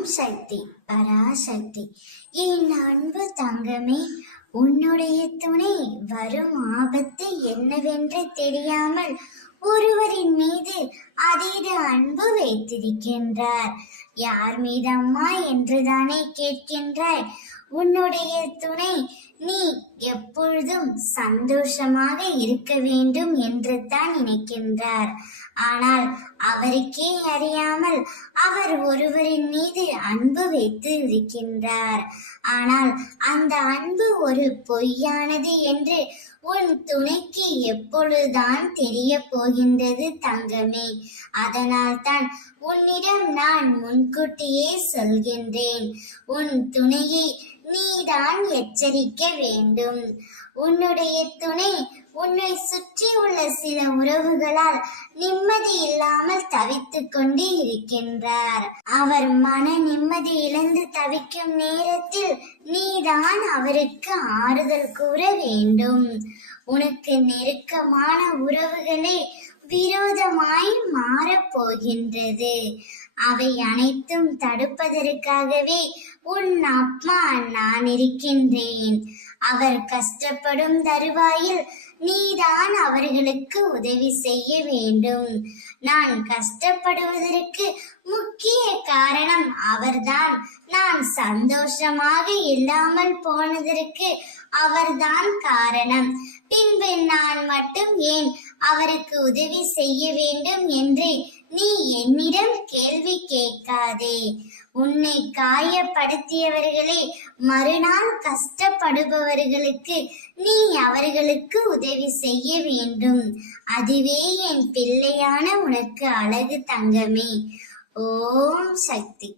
ஓம் சக்தி பராசக்தி. என் அன்பு தங்கமே, உன்னுடைய துணை வரும் ஆபத்து என்னவென்று தெரியாமல் ஒருவரின் மீது அதீத அன்பு வைத்திருக்கின்றார். யார் மீது அம்மா என்றுதானே கேட்கின்றாய்? உன்னுடைய துணை நீ எப்பொழுதும் சந்தோஷமாக இருக்க வேண்டும் என்று தான் நினைக்கின்றார். ஆனால் அவருக்கே அறியாமல் அவர் ஒருவரின் மீது அன்பு வைத்து இருக்கின்றார். ஆனால் அந்த அன்பு ஒரு பொய்யானது என்று உன் துணைக்கு எப்பொழுதுதான் தெரிய போகின்றது தங்கமே. அதனால் தான் உன்னிடம் நான் முன்கூட்டியே சொல்கின்றேன். உன் துணையை நீதான் எச்சரிக்க வேண்டும். உன்னுடைய துணை உன்னை சுற்றி உள்ள சில உறவுகளால் நிம்மதி இல்லாமல் தவித்துக் கொண்டு இருக்கின்றார். அவர் மன நிம்மதி இழந்து தவிக்கும் நேரத்தில் நீதான் அவருக்கு ஆறுதல் கூற வேண்டும். உனக்கு நெருக்கமான உறவுகளே விரோதமாய் மாறப்போகின்றது. அவை அனைத்தும் தடுப்பதற்காகவே உன் அம்மா நான் இருக்கின்றேன். அவர் கஷ்டப்படும் தருவாயில் நீதான் அவர்களுக்கு உதவி செய்ய வேண்டும். நான் கஷ்டப்படுவதற்கு முக்கிய காரணம் அவர்தான். நான் சந்தோஷமாக இல்லாமல் போனதற்கு அவர்தான் காரணம். பின்பு நான் மட்டும் ஏன் அவருக்கு உதவி செய்ய வேண்டும் என்று நீ என்னிடம் கேள்வி கேட்காதே. உன்னை காயப்படுத்தியவர்களே மறுநாள் கஷ்டப்படுபவர்களுக்கு நீ அவர்களுக்கு உதவி செய்ய வேண்டும். அதுவே என் பிள்ளையான உனக்கு அழகு தங்கமே. ஓம் சக்தி.